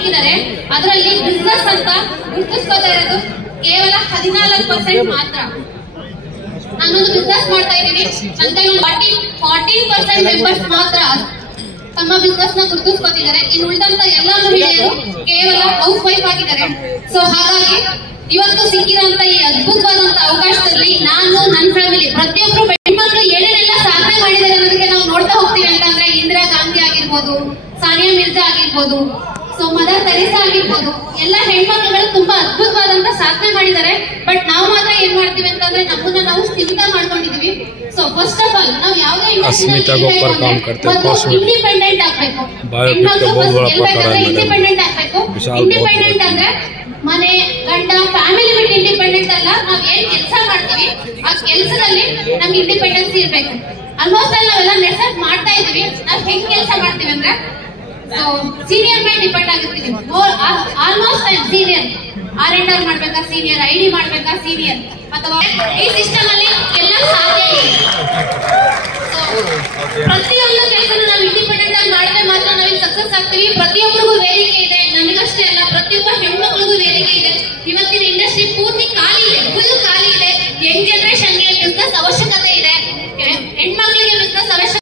ಹೆಣ್ಮಕ್ಳಿದ್ದಾರೆ, ಅದರಲ್ಲಿ ಬಿಸ್ನೆಸ್ ಅಂತ ಗುರುತಿಸ್ಕೋತಾ ಇರೋದು ಕೇವಲ 14% ಮಾತ್ರ. ನಾನೊಂದು ಬಿಸ್ನೆಸ್ ಮಾಡ್ತಾ ಇದ್ದೀನಿ, ನನ್ನ ಕೈ 14% ಮೆಂಬರ್ಸ್ ಮಾತ್ರ ತಮ್ಮ ಬಿಸ್ನೆಸ್ ನ ಗುರುತಿಸ್ಕೊತಿದ್ದಾರೆ. ಇನ್ನು ಉಳಿದಂತ ಎಲ್ಲ ಮಹಿಳೆಯರು ಕೇವಲ ಹೌಸ್ ವೈಫ್ ಆಗಿದ್ದಾರೆ. ಸೊ ಹಾಗಾಗಿ ಇವತ್ತು ಸಿಕ್ಕಿರುವಂತ ಈ ಅದ್ಭುತವಾದಂತ ಅವಕಾಶದಲ್ಲಿ ನಾನು, ನನ್ನ ಫ್ಯಾಮಿಲಿ, ಪ್ರತಿಯೊಬ್ಬರು ಹೆಣ್ಮಕ್ಳು ಏನೇನೆಲ್ಲ ಸಾಧನೆ ಮಾಡಿದ್ದಾರೆ ಅನ್ನೋದಕ್ಕೆ ನಾವು ನೋಡ್ತಾ ಹೋಗ್ತೀವಿ. ಅಂತಂದ್ರೆ ಇಂದಿರಾ ಗಾಂಧಿ ಆಗಿರ್ಬೋದು, ಸಾನಿಯಾ ಮಿರ್ಜಾ ಆಗಿರ್ಬೋದು, ಸೊ ಮದರ್ ತೆರೇಸಾ ಆಗಿರ್ಬೋದು, ಎಲ್ಲ ಹೆಣ್ಮಕ್ಳುಗಳು ತುಂಬಾ ಅದ್ಭುತವಾದಂತ ಸಾಧನೆ ಮಾಡಿದ್ದಾರೆ. ಬಟ್ ನಾವು ಮಾತ್ರ ಏನ್ ಮಾಡ್ತೀವಿ ಅಂತಂದ್ರೆ ನಮ್ಮನ್ನ ನಾವು ಸ್ಥಿಮಿತ ಮಾಡ್ಕೊಂಡಿದೀವಿ. ಸೊ ಫಸ್ಟ್ ಆಫ್ ಆಲ್ ನಾವು ಯಾವುದೇ ಇಂಡಿಪೆಂಡೆಂಟ್ ಆಗ್ಬೇಕು. ಇಂಡಿಪೆಂಡೆಂಟ್ ಆಗ್ಬೇಕು. ಇಂಡಿಪೆಂಡೆಂಟ್ ಅಂದ್ರೆ ಮನೆ, ಗಂಡ, ಫ್ಯಾಮಿಲಿ ಬಿಟ್ಟು ಇಂಡಿಪೆಂಡೆಂಟ್ ಅಲ್ಲ. ನಾವ್ ಏನ್ ಕೆಲಸ ಮಾಡ್ತೀವಿ ಆ ಕೆಲಸದಲ್ಲಿ ನಮ್ಗೆ ಇಂಡಿಪೆಂಡೆನ್ಸಿ ಇರ್ಬೇಕು. ಆಲ್ಮೋಸ್ಟ್ ಅಲ್ಲಿ ನಾವೆಲ್ಲ ನೆಸೆಸ್ ಮಾಡ್ತಾ ಇದೀವಿ. ನಾವ್ ಹೆಂಗ್ ಕೆಲಸ ಮಾಡ್ತೀವಿ ಅಂದ್ರೆ ಸೀನಿಯರ್ ಮೇಲೆ ಡಿಪೆಂಡ್ ಆಗಿರ್ತೀವಿ. ಆಲ್ಮೋಸ್ಟ್ ಸೀನಿಯರ್ R&R ಮಾಡ್ಬೇಕಾ, ಸೀನಿಯರ್ ID ಮಾಡ್ಬೇಕಾ, ಸೀನಿಯರ್, ಅಥವಾ ಈ ಸಿಸ್ಟಮ್ ಅಲ್ಲಿ ಎಲ್ಲ ಸಾಧ್ಯ ಇದೆ. ಪ್ರತಿಯೊಂದು ಕೆಲಸನ ನಾವು ಇಂಡಿಪೆಂಡೆಂಟ್ ಆಗಿ ಮಾಡಿದ್ರೆ ಮಾತ್ರ ನಾವು ಸಕ್ಸಸ್ ಆಗ್ತೀವಿ. ಪ್ರತಿಯೊಬ್ಬರಿಗೂ ವೇದಿಕೆ ಇದೆ, ನನಗಷ್ಟೇ ಅಲ್ಲ ಪ್ರತಿಯೊಬ್ಬ ಹೆಣ್ಮಕ್ಳಿಗೂ ವೇದಿಕೆ ಇದೆ. ಇವತ್ತಿನ ಇಂಡಸ್ಟ್ರಿ ಪೂರ್ತಿ